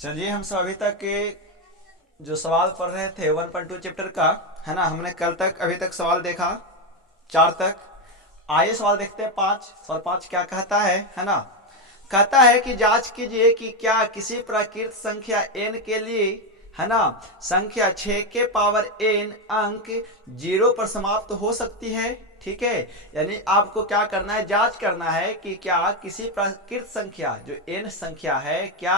चलिए हम सब अभी तक के जो सवाल पढ़ रहे थे 1.2 चैप्टर का, है ना। हमने कल तक अभी तक सवाल देखा 4 तक। आइए सवाल देखते हैं 5। सवाल 5 क्या कहता है ना। कहता है कि जांच कीजिए कि क्या किसी प्राकृत संख्या n के लिए, है ना, संख्या 6 के पावर n अंक 0 पर समाप्त हो सकती है। ठीक है, यानी आपको क्या करना है, जांच करना है कि क्या किसी प्राकृत संख्या जो n संख्या है, क्या,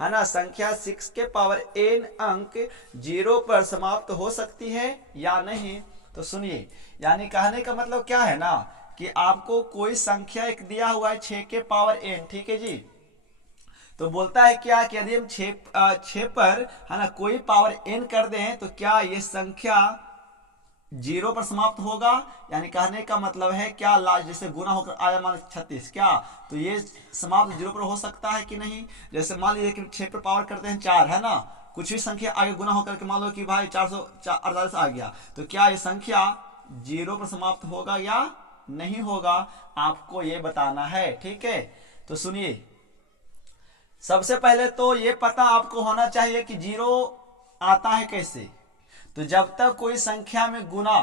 है ना, संख्या 6 के पावर n अंक 0 पर समाप्त हो सकती है या नहीं। तो सुनिए, यानी कहने का मतलब क्या है ना, कि आपको कोई संख्या एक दिया हुआ है 6 के पावर n, ठीक है जी। तो बोलता है क्या कि यदि हम 6 पर, है ना, कोई पावर n कर दें तो क्या ये संख्या 0 पर समाप्त होगा। यानी कहने का मतलब है क्या, लास्ट जैसे गुना होकर आया मान 36, क्या तो ये समाप्त 0 पर हो सकता है कि नहीं। जैसे मान लीजिए कि 6 पर पावर करते हैं 4, है ना, कुछ भी संख्या आगे गुना होकर के मान लो कि भाई 448 आ गया, तो क्या ये संख्या 0 पर समाप्त होगा या नहीं होगा, आपको ये बताना है। ठीक है, तो सुनिए, सबसे पहले तो ये पता आपको होना चाहिए कि 0 आता है कैसे। तो जब तक कोई संख्या में गुना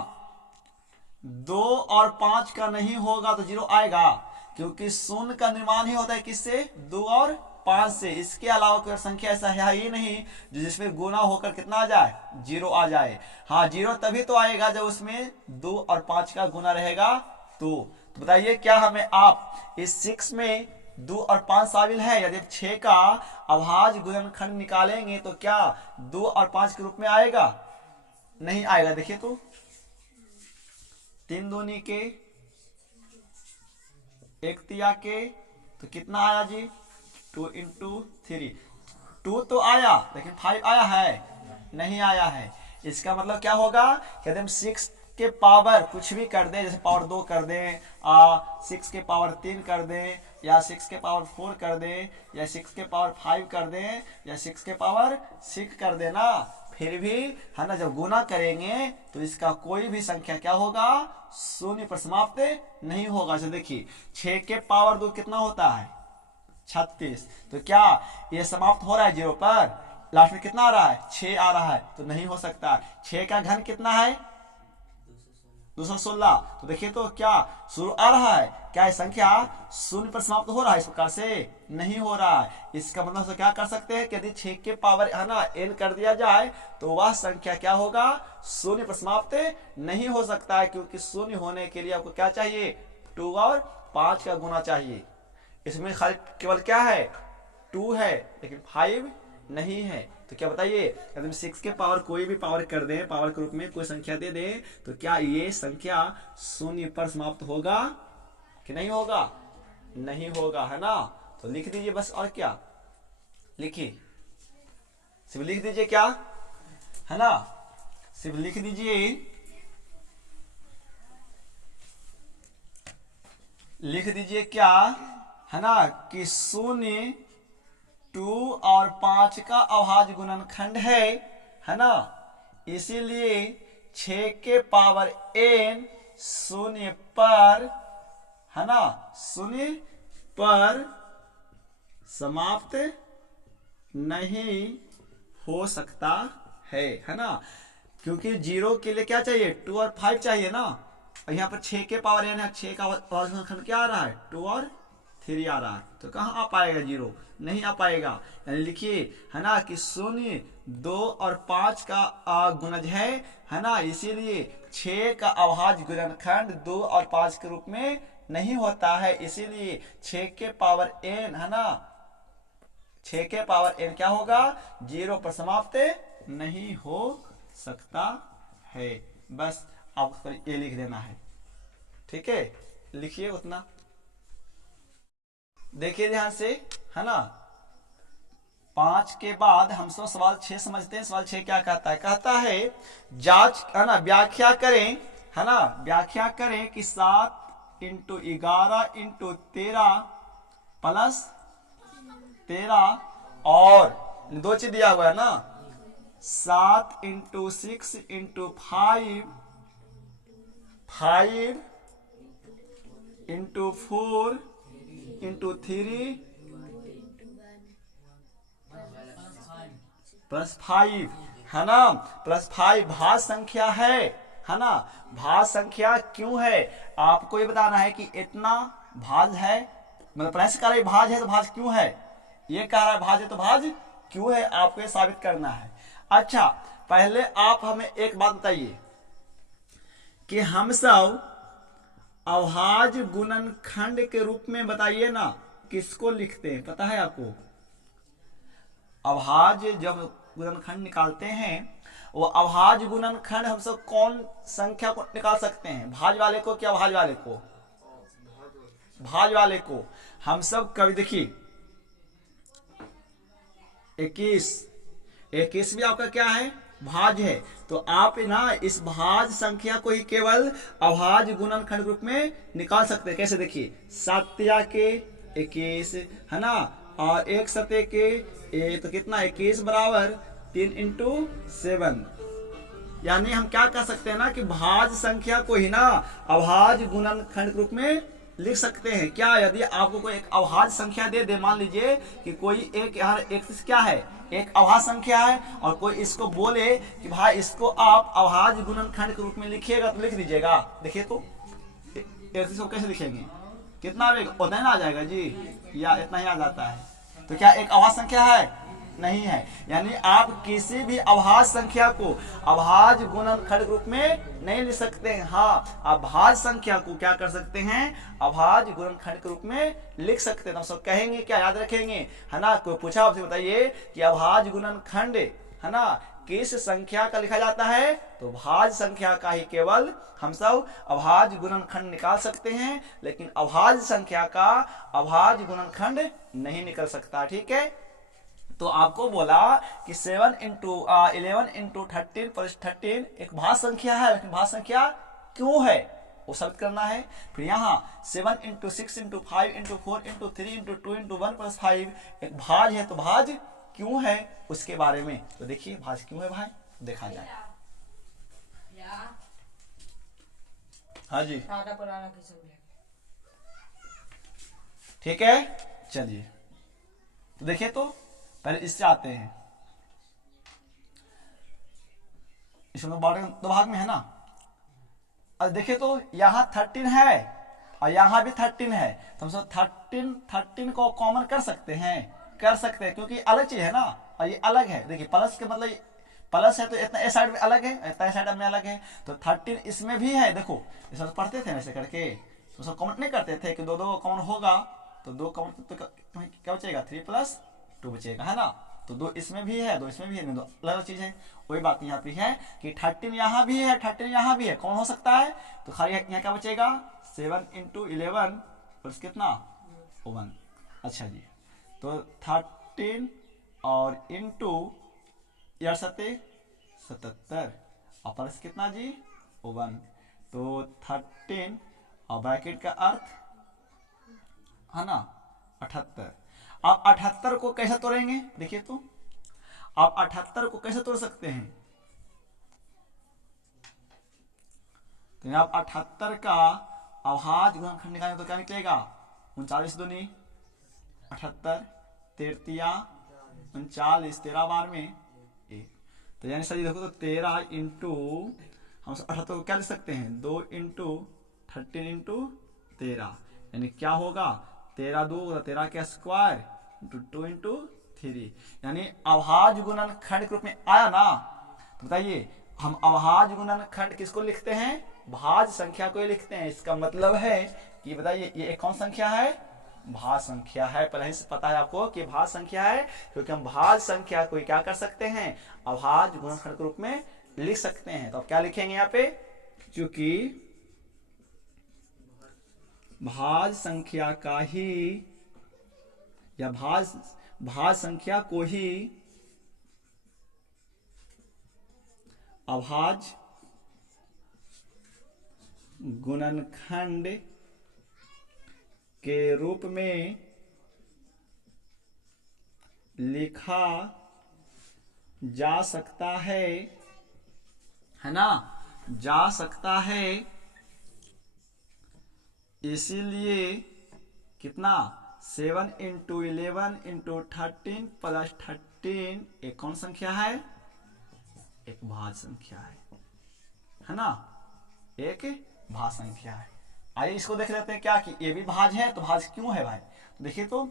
2 और 5 का नहीं होगा तो 0 आएगा, क्योंकि शून्य का निर्माण ही होता है किससे, 2 और 5 से। इसके अलावा कोई संख्या ऐसा है ही नहीं जिसमें गुना होकर कितना आ जाए, 0 आ जाए। हाँ, 0 तभी तो आएगा जब उसमें 2 और 5 का गुना रहेगा। तो बताइए क्या हमें आप इस 6 में 2 और 5 शामिल है। यदि 6 का अभाज्य गुणनखंड निकालेंगे तो क्या 2 और 5 के रूप में आएगा, नहीं आएगा। देखिए तो 3 दूनी के 1 तिया के, तो कितना आया जी, 2 इंटू 3। 2 तो आया लेकिन 5 आया है, नहीं आया है। इसका मतलब क्या होगा, यदि हम 6 के पावर कुछ भी कर दें, जैसे पावर 2 कर दें, 6 के पावर 3 कर दें, या 6 के पावर 4 कर दें, या 6 के पावर 5 कर दें, या 6 के पावर 6 कर देना, फिर भी, है ना, जब गुना करेंगे तो इसका कोई भी संख्या क्या होगा, शून्य पर समाप्त नहीं होगा। अच्छा देखिए, 6 के पावर 2 कितना होता है, 36। तो क्या ये समाप्त हो रहा है 0 पर, लास्ट में कितना आ रहा है, 6 आ रहा है, तो नहीं हो सकता। 6 का घन कितना है, 216। तो देखिए तो क्या शुरू आ रहा है, क्या ये संख्या शून्य पर समाप्त हो रहा है, इस प्रकार से नहीं हो रहा है। इसका मतलब से क्या कर सकते हैं कि यदि 6 के पावर, है ना, n कर दिया जाए तो वह संख्या क्या होगा, शून्य पर समाप्त नहीं हो सकता है, क्योंकि शून्य होने के लिए आपको क्या चाहिए, 2 और 5 का गुना चाहिए। इसमें खाली केवल क्या है, 2 है लेकिन 5 नहीं है। तो क्या बताइए, यदि हम 6 के पावर कोई भी पावर कर दें, पावर के रूप में कोई संख्या दे दें, तो क्या ये संख्या शून्य पर समाप्त होगा कि नहीं होगा, नहीं होगा, है ना। तो लिख दीजिए बस, और क्या लिखिए, सिर्फ लिख दीजिए क्या, है ना, सिर्फ लिख दीजिए, लिख दीजिए क्या, है ना, कि शून्य 2 और 5 का अभाज्य गुणनखंड है ना। इसीलिए 6 के पावर n शून्य पर, है ना, शून्य पर समाप्त नहीं हो सकता है ना, क्योंकि 0 के लिए क्या चाहिए, 2 और 5 चाहिए ना। और यहाँ पर 6 के पावर n है, 6 का अभाज्य गुणनखंड क्या आ रहा है, 2 और 3 आ रहा है, तो कहाँ आ पाएगा, 0 नहीं आ पाएगा। यानी लिखिए, है ना, कि शून्य 2 और 5 का गुणज है ना, इसीलिए 6 का अभाज्य गुणनखंड 2 और 5 के रूप में नहीं होता है। इसीलिए 6 के पावर n, है ना, 6 के पावर n क्या होगा, 0 पर समाप्त नहीं हो सकता है। बस आपको ये लिख देना है, ठीक है, लिखिए उतना। देखिए ध्यान से, है ना, 5 के बाद हम सब सवाल 6 समझते हैं। सवाल 6 क्या कहता है, कहता है जांच, है ना, व्याख्या करें, है ना, व्याख्या करें कि 7 इंटू 11 इंटू 13 प्लस 13, और 2 चीज दिया हुआ है ना, 7 इंटू 6 इंटू 5, 5 इंटू 4 इंटू 3 +5, है ना, +5 भाज्य संख्या है ना। भाज्य संख्या क्यों है, आपको ये बताना है कि इतना भाज्य है, मतलब प्रश्न कह रहा है भाज्य है तो भाज्य क्यों है, ये कह रहा है भाज्य है तो भाज्य क्यों है, आपको ये साबित करना है। अच्छा, पहले आप हमें एक बात बताइए कि हम सब अभाज्य गुणनखंड के रूप में, बताइए ना, किसको लिखते हैं, पता है आपको? अभाज्य जब गुणनखंड निकालते हैं, वो अभाज्य गुणनखंड हम सब कौन संख्या को निकाल सकते हैं, भाज्य वाले को क्या भाज्य वाले को? भाज्य वाले को। हम सब कभी देखिए 21 भी आपका क्या है, भाज्य है। तो आप ना इस भाज्य संख्या को ही केवल अभाज्य गुणनखंड रूप में निकाल सकते हैं। कैसे, देखिए 7 के 21, है ना, और 1 सते के तो कितना, 21 बराबर 3 × 7। यानी हम क्या कह सकते हैं ना कि भाज्य संख्या को ही ना अभाज्य गुणनखंड रूप में लिख सकते हैं। क्या, यदि आपको कोई एक अभाज्य संख्या दे दे, मान लीजिए कि कोई एक यहाँ एक क्या है, एक अभाज्य संख्या है, और कोई इसको बोले कि भाई इसको आप अभाज्य गुणनखंड के रूप में लिखिएगा, तो लिख दीजिएगा। देखिए तो 31 को कैसे लिखेंगे, कितना आएगा, उतना ही आ जाएगा जी, या इतना ही आ जाता है। तो क्या एक अभाज्य संख्या है? नहीं है। यानी आप किसी भी अभाज्य संख्या को अभाज्य गुणनखंड रूप में नहीं लिख सकते हैं। हाँ, आप भाज्य संख्या को क्या कर सकते हैं, अभाज्य गुणनखंड के रूप में लिख सकते हैं। तो हम सब कहेंगे क्या, याद रखेंगे, है ना। कोई पूछा आपसे, बताइए कि अभाज्य गुणनखंड, है ना, किस संख्या का लिखा जाता है, तो भाज्य संख्या का ही केवल हम सब अभाज्य गुणनखंड निकाल सकते हैं, लेकिन अभाज्य संख्या का अभाज्य गुणनखंड नहीं निकल सकता। ठीक है, तो आपको बोला कि 7 × 11 × 13 + 13 एक भाज्य संख्या है, लेकिन भाज्य संख्या क्यों है वो साबित करना है। फिर यहाँ 7 × 6 × 5 × 4 × 3 × 2 × 1 + 5 एक भाज्य है, तो भाज्य क्यों है उसके बारे में। तो देखिए भाज्य क्यों है भाई, देखा जाए। हाँ जी, ठीक है, चलिए तो देखिए, तो पहले इससे आते हैं। इसमें दो भाग में है ना। अब देखिए तो यहाँ 13 है और यहाँ भी 13 है, तो हम सब 13 को कॉमन कर सकते हैं, क्योंकि अलग चीज है ना, और ये अलग है। देखिए प्लस के मतलब प्लस है तो इतना इस साइड में अलग है, इतना इस साइड में अलग है, तो 13 इसमें भी है। देखो इस पढ़ते थे ऐसे करके, तो सब कॉमन नहीं करते थे कि दो कॉमन होगा, तो 2 कॉमन तो क्या बचेगा, 3 + 2 बचेगा, है ना। तो 2 इसमें भी है, 2 इसमें भी है, दो अलग चीज है। वही बात यहाँ पे है कि 13 यहाँ भी है, 13 यहाँ भी है, कौन हो सकता है, तो खाली यहाँ क्या बचेगा, 7 × 11 प्लस कितना, 1। अच्छा जी, तो 13 और इंटू 77 और प्लस कितना जी, 1। तो 13 और ब्रैकेट का अर्थ है ना 78। आप 78 को कैसे तोड़ेंगे, देखिए तो आप 78 को कैसे तोड़ सकते हैं, तो आप 78 का अभाज्य गुणनखंड निकालेंगे तो क्या निकलेगा, 39 दूनी 78, 33 39, 13 बार में 1। तो यानी सर देखो तो 13 इंटू हम 78 को क्या लिख सकते हैं, 2 × 13 × 13, यानी क्या होगा, 13 2 13 के स्क्वायर इंटू 2 × 3, यानी अभाज्य गुणनखंड के रूप में आया ना। तो बताइए हम अभाज्य गुणनखंड किसको लिखते हैं, भाज्य संख्या को ही लिखते हैं। इसका मतलब है कि बताइए ये एक कौन संख्या है, भाज्य संख्या है। पहले से पता है आपको कि भाज्य संख्या है, क्योंकि हम भाज्य संख्या को क्या कर सकते हैं, अभाज्य गुणनखंड के रूप में लिख सकते हैं। तो अब क्या लिखेंगे यहाँ पे, क्योंकि भाज्य संख्या का ही या भाज्य संख्या को ही अभाज्य गुणनखंड के रूप में लिखा जा सकता है ना, जा सकता है। इसीलिए कितना, 7 × 11 × 13 + 15 एक कौन संख्या है? एक भाज्य संख्या है ना, एक भाज्य संख्या है। आइए इसको देख लेते हैं क्या कि ये भी भाज्य है, तो भाज्य क्यों है भाई? तो देखिए तो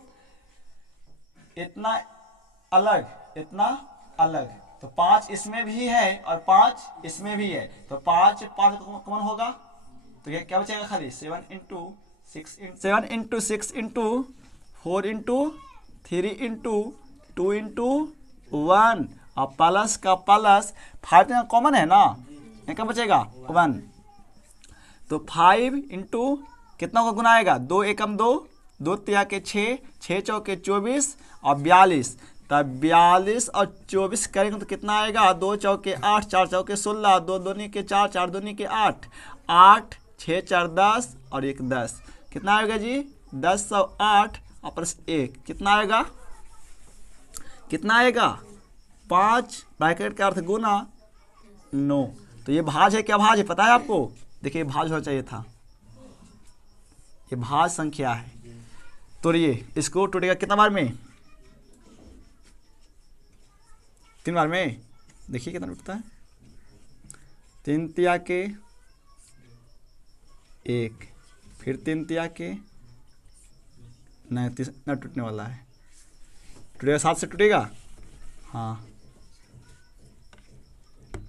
इतना अलग, तो 5 इसमें भी है और 5 इसमें भी है, तो 5 कौन होगा? तो ये क्या बचेगा खाली 7 into 6 into 4 into 3 into 2 into 1 और प्लस का प्लस 5 यहाँ कॉमन है ना, ये क्या बचेगा 1। तो 5 इंटू कितना को गुना आएगा? 2 एकम 2, 2 तिया के 6, 6 चौके 24 और 42। तब 42 और 24 करेंगे तो कितना आएगा? 2 चौके 8, 4 चौके 16, 2 दूनी के 4, 4 दूनी के 8, 8 6 4 10 और 1 10। कितना आएगा जी? 10 और 8 और प्लस 1 कितना आएगा? 5 ब्रैकेट का अर्थ गुना 9। तो ये भाज्य है, क्या भाज्य है पता है आपको? देखिए भाज्य होना चाहिए था, ये भाज्य संख्या है। तो ये इसको टूटेगा कितना बार में? 3 बार में। देखिए कितना टूटता है, 3 तिया के 1, फिर 3 तिया के नहीं, न टूटने वाला है, टूटेगा 7 से टूटेगा। हाँ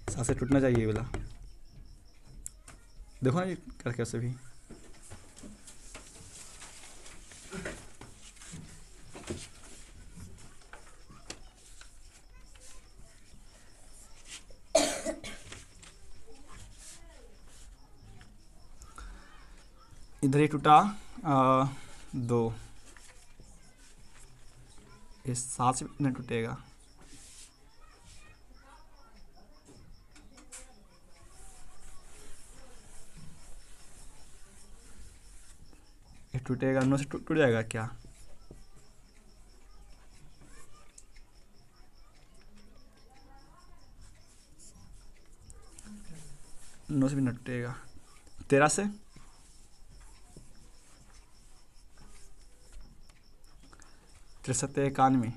7 से टूटना चाहिए ये वाला, देखो ना ये कर कैसे भी। इधर ही टूटा 2, इस 7 से नहीं टूटेगा। ये टूटेगा 9 से टूट जाएगा क्या? नौ से भी न टूटेगा। 13 से 93 91।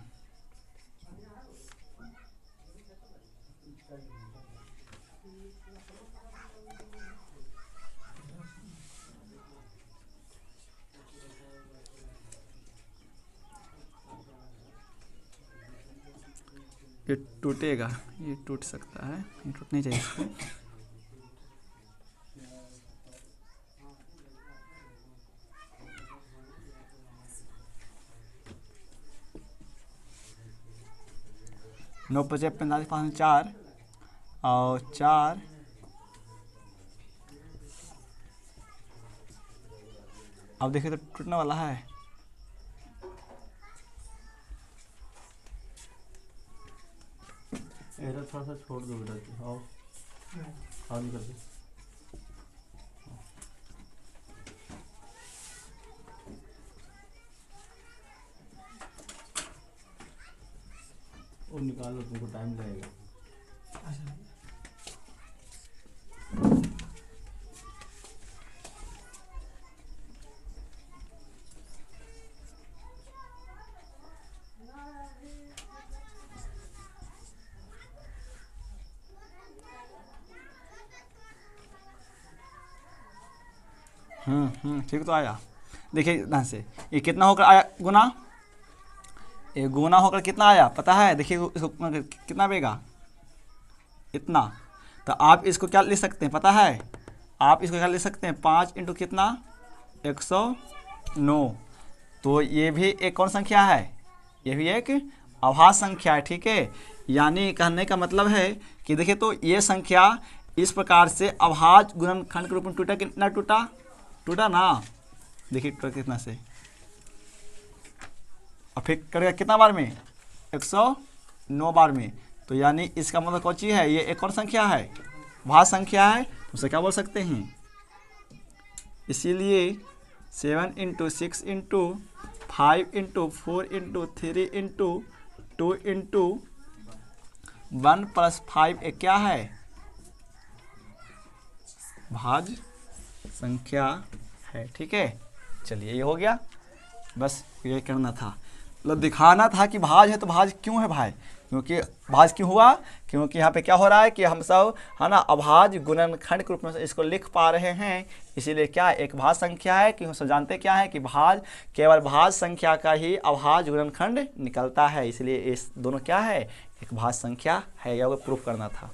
ये टूटेगा, ये टूट सकता है, ये टूटनी चाहिए इसको। नौ 5 45 5 4 और 4 अब देखिए तो टूटने वाला है। एरर थोड़ा सा छोड़ दो बेटा, आओ हाँ निकल दो। वो निकाल लो, तुमको टाइम लगेगा। ठीक तो आया। देखिए ध्यान से, ये कितना होकर आया गुना? ये गुना होकर कितना आया पता है? देखिए इसको कितना आएगा? इतना। तो आप इसको क्या लिख सकते हैं पता है? आप इसको क्या लिख सकते हैं? 5 इंटू कितना? 109। तो ये भी एक कौन संख्या है? ये भी एक अभाज्य संख्या है, ठीक है। यानी कहने का मतलब है कि देखिए तो ये संख्या इस प्रकार से अभाज्य गुणनखंड के रूप में टूटा, कितना टूटा? टूटा ना, देखिए टूटा कितना से, और फिर करेगा कितना बार में? 109 बार में। तो यानी इसका मतलब कौन चीज़ है? ये एक कौन संख्या है? भाज्य संख्या है, उसे क्या बोल सकते हैं? इसीलिए 7 into 6 into 5 into 4 into 3 into 2 into 1 plus 5 एक क्या है? भाज्य संख्या है, ठीक है। चलिए ये हो गया, बस ये करना था, मतलब दिखाना था कि भाज्य है तो भाज्य क्यों है भाई? क्योंकि भाज क्यों हुआ, क्योंकि यहाँ पे क्या हो रहा है कि हम सब है ना अभाज्य गुणनखंड के रूप में इसको लिख पा रहे हैं, इसीलिए क्या एक भाज्य संख्या है कि हम सब जानते क्या है कि भाज्य केवल भाज्य संख्या का ही अभाज्य गुणनखंड निकलता है, इसलिए इस दोनों क्या है एक भाज्य संख्या है, यह प्रूफ करना था।